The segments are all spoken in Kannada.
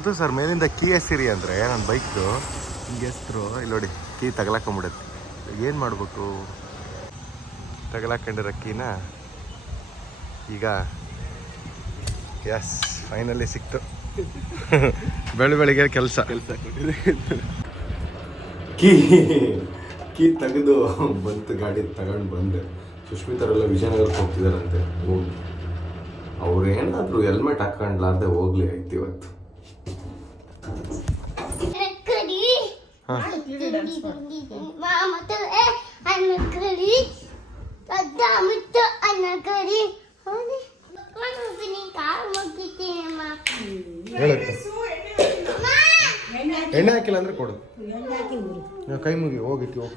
ಅದು ಸರ್ ಮೇಲಿಂದ ಕೀ ಎಸಿರಿ ಅಂದರೆ ನನ್ನ ಬೈಕ್ದು ಹಿಂಗೆ ಎಸ್ತರು ಇಲ್ಲಿ ನೋಡಿ ಕೀ ತಗಲಾಕೊಂಬಿಡುತ್ತೆ. ಏನು ಮಾಡಬೇಕು? ತಗಲಾಕೊಂಡಿರೋ ಕೀನ ಈಗ ಎಸ್ ಫೈನಲಿ ಸಿಕ್ತು. ಬೆಳಿಗ್ಗೆ ಕೆಲಸ ಕೀ ತೆಗೆದು ಬಂತು, ಗಾಡಿ ತಗೊಂಡು ಬಂದೆ. ಸುಷ್ಮಿತರೆಲ್ಲ ವಿಜಯನಗರಕ್ಕೆ ಹೋಗ್ತಿದಾರಂತೆ. ಹೋಗಿ ಅವ್ರೇನಾದರೂ ಹೆಲ್ಮೆಟ್ ಹಾಕೊಂಡ್ಲಾರ್ದೆ ಹೋಗ್ಲಿ ಆಯ್ತು ಇವತ್ತು. ಎಣ್ಣೆ ಹಾಕಿಲ್ಲ ಅಂದ್ರೆ ಕೊಡು. ಕೈ ಮುಗಿ ಹೋಗಿತ್ತು ಹೋಗಿ.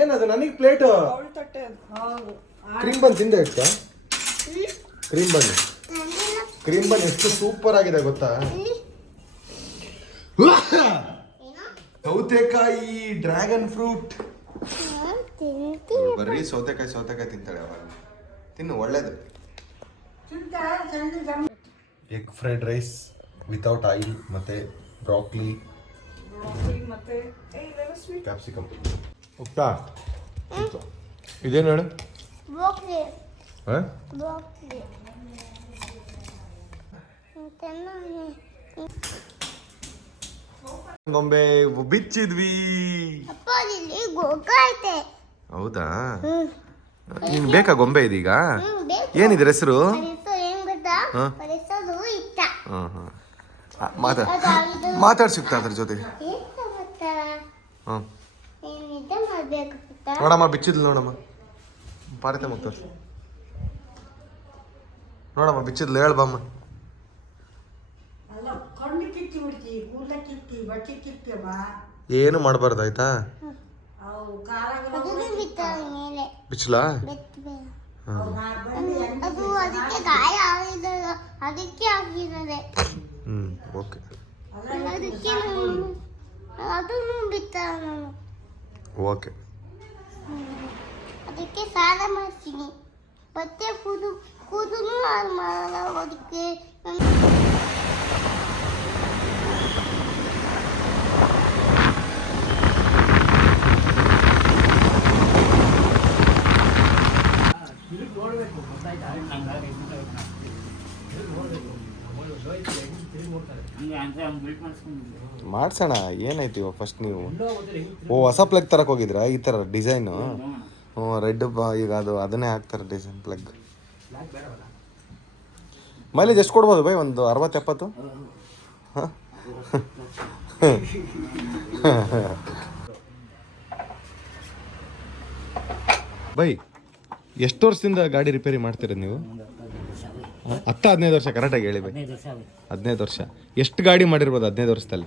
ಏನದು ನನಗೆ ಪ್ಲೇಟು ಕ್ರೀಮ್ ಬನ್ ತಿಂದೆ ಇಷ್ಟ. ಕ್ರೀಮ್ ಬನ್ ಎಷ್ಟು ಸೂಪರ್ ಆಗಿದೆ ಗೊತ್ತಾ? ಸೌತೆಕಾಯಿ, ಡ್ರ್ಯಾಗನ್ ಫ್ರೂಟ್. ಬರ್ರಿ ಸೌತೆಕಾಯಿ ತಿಂತಾಳೆ ಅವಾಗ. ತಿನ್ನು, ಒಳ್ಳೇದು. Egg fried rice without oil ಮತ್ತೆ ಬ್ರಾಕ್ಲಿ ಕ್ಯಾಪ್ಸಿಕಮ್. ಉಪ್ತಾ ಇದೇನು ಹೇಳು? ಗೊಂಬೆ ಬಿಚ್ಚಿದ್ವಿ. ಹೌದಾ? ನಿನ್ ಬೇಕಾ ಗೊಂಬೆ ಇದೀಗ? ಏನಿದ್ರ ಹೆಸರು? ಮಾತಾಡ್ಸಿಕ್ತಾ ಅದ್ರ ಜೊತೆಗೆ? ನೋಡಮ್ಮ ಬಿಚ್ಚಿದ್ಲು, ನೋಡಮ್ಮ ಪಾರಿತ ಮುಕ್ತ ನೋಡಮ್ಮ ಬಿಚ್ಚಿದ್ಲು, ಹೇಳ್ಬಮ್ಮ. ಏನು ಮಾಡಬಾರ್ದು ಆಯ್ತಾ? ಬಿಚ್ಚಲಾ? ಓಕೆ. ಓಕೆ. ಅದಕ್ಕೆ ಸಾಲ ಮಾಡ್ತೀನಿ. ಮತ್ತೆ ಕೂದಲು ಮಾಡಲ್ಲ ಅದಕ್ಕೆ. ಮಾಡ್ಸೋಣ, ಏನಾಯ್ತು ಇವಾಗ? ಫಸ್ಟ್ ನೀವು ಹೊಸ ಪ್ಲಗ್ ತರಕ್ಕೆ ಹೋಗಿದ್ರಾ? ಈ ಥರ ಡಿಸೈನು ರೆಡ್ ಈಗ ಅದನ್ನೇ ಹಾಕ್ತಾರೆ ಡಿಸೈನ್ ಪ್ಲಗ್. ಮೈಲೇಜ್ ಎಷ್ಟು ಕೊಡ್ಬೋದು ಬೈ? ಒಂದು 60-70? ಬೈ ಎಷ್ಟು ವರ್ಷದಿಂದ ಗಾಡಿ ರಿಪೇರಿ ಮಾಡ್ತೀರ ನೀವು? 10-15 ವರ್ಷ ಕರೆಕ್ಟಾಗಿ ಹೇಳಿ ಬೈ. 15 ವರ್ಷ. ಎಷ್ಟು ಗಾಡಿ ಮಾಡಿರ್ಬೋದು 15 ವರ್ಷದಲ್ಲಿ?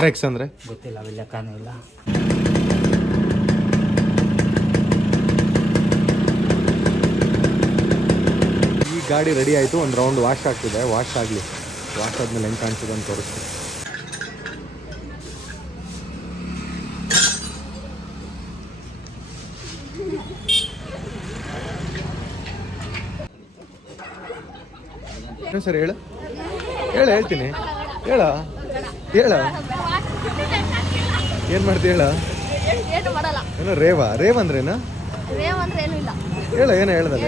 RX ಅಂದರೆ ಗೊತ್ತಿಲ್ಲ, ಲೆಕ್ಕನೂ ಇಲ್ಲ. ಈ ಗಾಡಿ ರೆಡಿ ಆಯಿತು. ಒಂದು ರೌಂಡ್ ವಾಶ್ ಆಗ್ತಿದೆ. ವಾಶ್ ಆಗಲಿ. ವಾಶ್ ಆದ್ಮೇಲೆ ಹೆಂಗೆ ಕಾಣಿಸ್ತದೆ ಅಂತ ತೋರಿಸ್ತೀನಿ. ಸರ್ ಹೇಳು ಹೇಳ್ತೀನಿ. ಹೇಳ ಏನು ಮಾಡ್ತೀಯ? ಏನೋ ರೇವ್ ಅಂದ್ರೇನು? ಏನೋ ಹೇಳ್ದಲ್ಲ,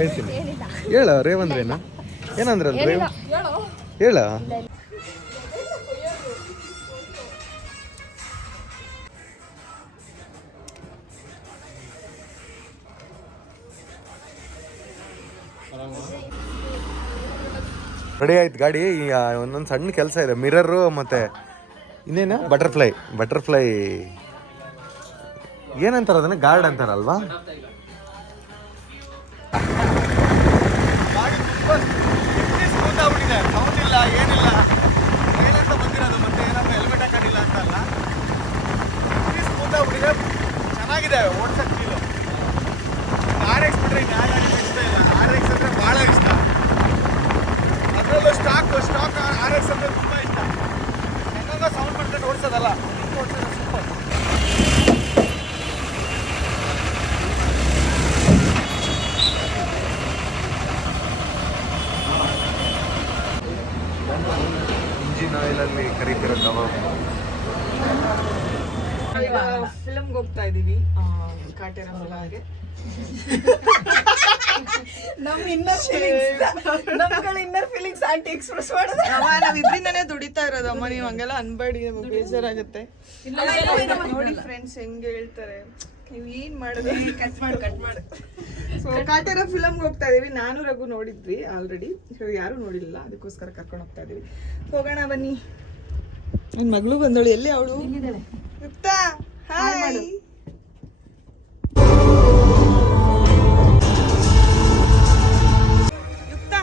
ಹೇಳ್ತೀನಿ. ರೇವ್ ಅಂದ್ರೇನು? ಏನಂದ್ರಲ್ಲ ರೇವ್? ಹೇಳ. ರೆಡಿ ಆಯ್ತು ಗಾಡಿ. ಒಂದೊಂದು ಸಣ್ಣ ಕೆಲಸ ಇದೆ. ಮಿರರು ಮತ್ತು ಇನ್ನೇನು ಬಟರ್ಫ್ಲೈ ಏನಂತಾರೆ ಅದನ್ನ? ಗಾರ್ಡ್ ಅಂತಾರಲ್ವಾ? ಏನಿಲ್ಲ ಬಂದಿರೋದು. ಮತ್ತೆ ಏನಾದ್ರು ಹೆಲ್ಮೆಟ್ ಹಾಕೊಂಡಿಲ್ಲ ಅಂತಲ್ಲ, ಚೆನ್ನಾಗಿದೆ ಓಡ್ಸಕ್ ಫೀಲು. RX ಬಿಟ್ರೆ ನ್ಯಾಯ ಇಷ್ಟ ಇಲ್ಲ. RX ಅಂದರೆ ಭಾಳ ಇಷ್ಟ. ಅದರಲ್ಲೂ ಸ್ಟಾಕ್ RX ಅಂದರೆ ತುಂಬ ಇಷ್ಟ. ಹೆಂಗ ಸೌಂಡ್ ಮಾಡ್ಕೊಂಡು ಓಡಿಸೋದಲ್ಲ, ಓಡಿಸೋದು ಸೂಪರ್. ಸ್ಟೈಲಲ್ಲಿ ಕರೀತಿರೋ ಕಬಾಬ್. ಫಿಲಮ್ಗೆ ಹೋಗ್ತಾ ಇದೀವಿ ಕಾಟೇರ ಫಿಲಮ್ಗೆ. ಇನ್ನರ್ ಫೀಲಿಂಗ್ಸ್ ಆಂಟಿ ಎಕ್ಸ್ಪ್ರೆಸ್ ಮಾಡಿದ್ರೆ ನಾವ್ ಇದ್ರಿಂದಾನೇ ದುಡಿತಾ ಇರೋದು. ಅಮ್ಮ ನೀವು ಹಂಗೆಲ್ಲ ಅನ್ಬೇಡಿ, ನಮಗೆ ಬೇಜಾರಾಗುತ್ತೆ. ನೋಡಿ ಫ್ರೆಂಡ್ಸ್ ಹೆಂಗೆ ಹೇಳ್ತಾರೆ, ನೀವು ಏನ್ ಮಾಡಿದ್ರೆ ಕಟ್ ಮಾಡು. ಸೊ ಕಾಟೇರ ಫಿಲಮ್ಗೆ ಹೋಗ್ತಾ ಇದೀವಿ. ನಾನು ರಘು ನೋಡಿದ್ವಿ ಆಲ್ರೆಡಿ, ಯಾರು ನೋಡಿಲ್ಲ, ಅದಕ್ಕೋಸ್ಕರ ಕರ್ಕೊಂಡು ಹೋಗ್ತಾ ಇದೀವಿ. ಹೋಗೋಣ ಬನ್ನಿ. ನನ್ನ ಮಗಳು ಬಂದೋಳು. ಎಲ್ಲಿ ಅವಳು? ಯುಕ್ತ, ಹಾಯ್. ಯುಕ್ತ,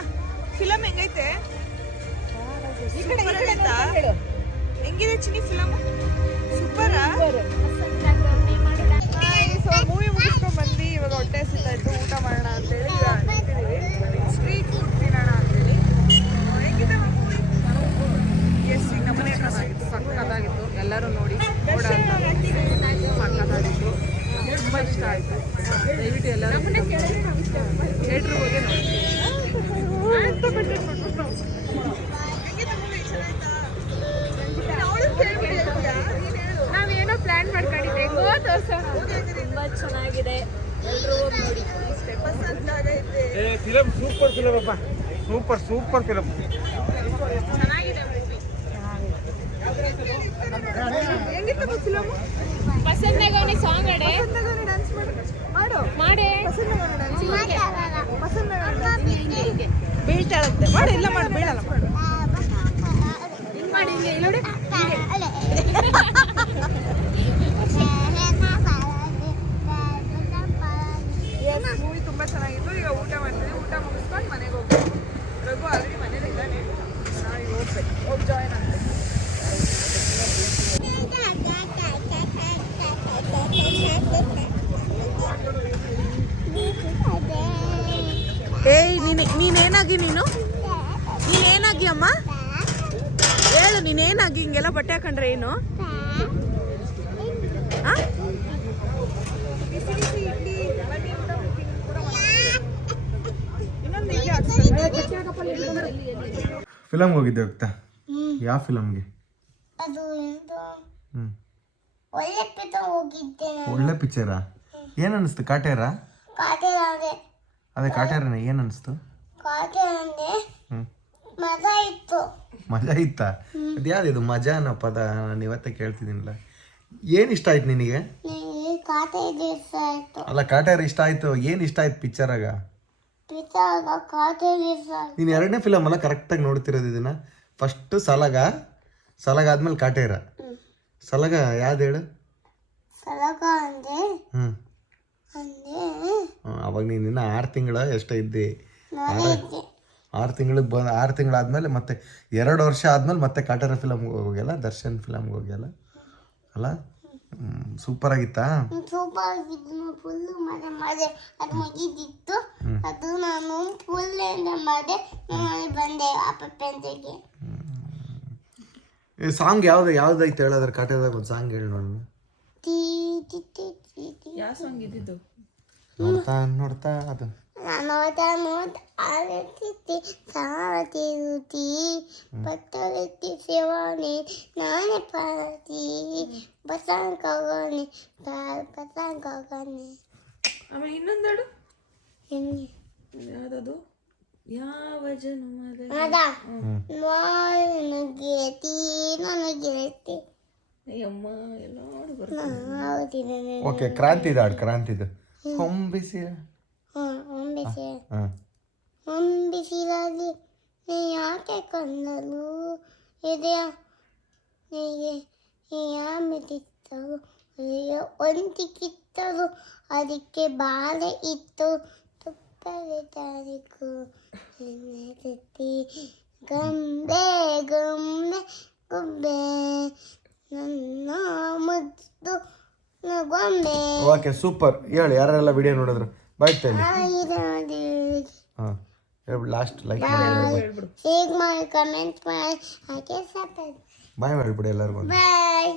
ಫಿಲಮ್ ಹೆಂಗೈತೆ? ಹೆಂಗಿದೆ ಚಿನ್ನಿ ಫಿಲಮ್? ಸೂಪರಾ? ಸೊ ಮೂವಿ ಮುಗಿಸ್ಕೊಂಡು ಬಂದು ಇವಾಗ ಹೊಟ್ಟೆ ಹಸಿತಾಯ್ತು, ಊಟ ಮಾಡೋಣ ಅಂತೇಳಿ ಈಗ ನಿಂತಿದ್ದೀವಿ. ಸ್ಟ್ರೀಟ್ ಫುಡ್ ತಿನ್ನೋಣ ಅಂತೇಳಿ. ಹೆಂಗಿದೆ ಮೂವಿ? ಎಸ್, ಈಗ ನಮ್ಮನೆ ಹತ್ರವಾಗಿತ್ತು, ಸಕ್ಕತ್ತಾಗಿತ್ತು. ಎಲ್ಲರೂ ನೋಡಿ ಸಕ್ಕತ್ತಾಗಿತ್ತು, ತುಂಬ ಇಷ್ಟ ಆಯಿತು. ದಯವಿಟ್ಟು ಎಲ್ಲರೂ ಥಿಯೇಟ್ರಿಗೆ ಹೋಗಿ ನೋಡಿ. ನಾವೇನೋ ಪ್ಲಾನ್ ಮಾಡ್ಕೊಂಡಿದ್ದೆ, ಹೆಂಗೋ ತೋರ್ಸೋಣ. ತುಂಬಾ ಚೆನ್ನಾಗಿದೆ, ಎಲ್ಲರೂ ಹೋಗಿ ನೋಡಿ. ಫಿಲಮ್ ಸೂಪರ್ ಫಿಲಮ್ ಅಪ್ಪ, ಸೂಪರ್ ಫಿಲಮ್. ಚೆನ್ನಾಗಿದೆ ಮೂವಿ. ಹೆಂಗಿತ್ತು ಫಿಲಮ್? ಪಸಂದಗೋನಿ ಸಾಂಗ್ ಅಡೆ ಡ್ಯಾನ್ಸ್ ಮಾಡೆ ಬೀಳ್ತಾಳಂತೆ. ಮಾಡು, ಇಲ್ಲ ಮಾಡು, ಬೀಳಲ್ಲ. ಮಾಡು. ಹಿಂಗ್ ಮಾಡಿ, ಹಿಂಗೆ ನೋಡಿ. ಮೂವಿ ತುಂಬಾ ಚೆನ್ನಾಗಿತ್ತು. ಈಗ ಊಟ ಮಾಡ್ತೀವಿ, ಊಟ ಮುಗಿಸ್ಕೊಂಡು ಮನೆಗೆ ಹೋಗ್ಬೇಕು. ರಘು ಆಲ್ರೆಡಿ ಮನೇಲಿ ಇದ್ದಾನೆ, ನಾವೀಗ ಹೋಗ್ಬೇಕು, ಹೋಗಿ ಜಾಯ್ನ್ ಆಗ್ಬೇಕು. ಏಯ್ ನೀನೇನಾಗಿ ನೀನೇನಾಗಿ ಅಮ್ಮ ಹೇಳು, ನೀನೇನಾಗಿ ಹಿಂಗೆಲ್ಲ ಬಟ್ಟೆ ಹಾಕೊಂಡ್ರೆ ಏನು? ಫಿಲಮ್ ಹೋಗಿದ್ದೆ ಹೋಗ್ತಾ? ಯಾವ ಫಿಲಮ್ಗೆ? ಅದು ಎಂದು ಒಳ್ಳೆ ಪಿತ ಹೋಗಿದ್ದೆ ನಾನು. ಒಳ್ಳೆ ಪಿಕ್ಚರಾ? ಏನ್ ಅನಿಸ್ತು? ಕಾಟೇರ? ಕಾಟೇರ ಅಂದ್ರೆ ಅದೇ ಕಾಟೇರನ ಏನ್ ಅನಿಸ್ತು? ಕಾಟೇರ ಅಂದ್ರೆ ಮಜಾ ಇತ್ತು. ಮಜಾ ಇತ್ತಾ? ಅದು ಯಾವ್ದಿದು ಮಜಾ ಅನ್ನೋ ಪದ? ನಾನು ಇವತ್ತೇ ಕೇಳ್ತಿದ್ದೀನಿಲ್ಲ. ಏನು ಇಷ್ಟ ಆಯ್ತು ನಿನಗೆ? ನನಗೆ ಕಾಟೇರ ಇಷ್ಟ ಆಯ್ತು. ಅಲ್ಲ, ಕಾಟೇರ ಇಷ್ಟ ಆಯ್ತು, ಏನು ಇಷ್ಟ ಆಯ್ತು ಪಿಕ್ಚರಾಗ? ಪಿತಾಗ ಕಾಟೇರ ಇಷ್ಟ ಆಯ್ತು. ನೀನು ಎರಡನೇ ಫಿಲಮ್ ಅಲ್ಲ ಕರೆಕ್ಟಾಗಿ ನೋಡ್ತಿರೋದು ಇದನ್ನ. ಫಸ್ಟ್ ಸಲಗ ಆದ್ಮೇಲೆ ಕಾಟೇರ. ಸಲಗ ಯಾವ್ದು ಹೇಳು? ಸಲಗ ಅಂದ್ರೆ ಅವಾಗ ನೀನು ಇನ್ನ 6 ತಿಂಗಳ ಎಷ್ಟೋ ಇದ್ದೆ. ನೋಡಿದ್ದೆ. 6 ತಿಂಗಳಾದ್ಮೇಲೆ ಮತ್ತೆ 2 ವರ್ಷ ಆದ್ಮೇಲೆ ಮತ್ತೆ ಕಾಟೇರ ಫಿಲಮ್ಗೆ ಹೋಗ್ಯಲ್ಲ, ದರ್ಶನ್ ಫಿಲಮ್ಗೆ ಹೋಗ್ಯಲ್ಲ ಅಲ್ಲ? ಸೂಪರ್ ಆಗಿತ್ತಾ? ಸೂಪರ್ ಆಗಿದ್ದು. ಫುಲ್ ಮಜಾ ಅದು ಮುಗಿದಿತ್ತು. ಅದು ನಾನು ಫುಲ್ ಮಾಡಿದೆ. ನಾನು ಬಂದೆ ಅಪ್ಪಂತೆಗೆ. ಸಾಂಗ್ ಯಾವ್ದೈತೆ ಹೇಳೋದ್ರ ಕಾಟೇರದಾಗ? ಒಂದು ಸಾಂಗ್ ಹೇಳಿ ನೋಡೋಣ. ಯಾವ ಸಾಂಗ್ ಇದ್ದಿದ್ದು? ನೋಡ್ತಾ ಅದು ನೋಡ್ತಾ ಆರತಿ ಸಾತಿರುತಿ ಪತ್ತರತಿ ಶಿವಾನಿ ನಾನೇ ಪಾರ್ತಿ ಬಸಂಕಗೋನಿ ಆಮೇಲೆ ಇನ್ನೊಂದೆರಡು ಎಣ್ಣೆ ಯಾವ್ದದು? ಯಾವ ಜನ್ಮದ ಗೆಳತಿ ನನಗೆಳತಿ ಅಯ್ಯಮ್ಮ ಎಲ್ಲ ಓಕೆ. ಕ್ರಾಂತಿದು ಹಾಡು, ಕ್ರಾಂತಿದು. ಹೊಂಬಿಸಿ ಹೊಂಬಿಸಿಲಾಗಿ ನೀ ಯಾಕೆ ಕಂಡಲು ಇದೆಯ ನೀಗೆ ಯಾಮಿತಿತ್ತರು ಒಂಟಿ ಕಿತ್ತರು ಅದಕ್ಕೆ ಬಾಳೆ ಇತ್ತು ತುಪ್ಪದ ತಾರೀಕು ಗಂಬೆ ಗಂಬೆ ಗುಬ್ಬೆ ನನ್ನ ಮುದ್ದು ಗೊಂಬೆ. Okay, super. ಹೇಳಿ ಯಾರೆಲ್ಲ ವಿಡಿಯೋ ನೋಡಿದ್ರು? ಬಾಯ್ ತೇಳಿ. ಹಾಂ, ಹೇಳ್ಬಿಡು ಲಾಸ್ಟ್. ಲೈಕ್ ಮಾಡಿ, ಶೇರ್ ಮಾಡಿ, ಕಮೆಂಟ್ ಮಾಡಿ, ಹಾಗೆ ಸಬ್ಸ್ಕ್ರೈಬ್. ಬಾಯ್ ಹೇಳ್ಬಿಡಿ ಎಲ್ಲರಿಗೂ. ಬಾಯ್.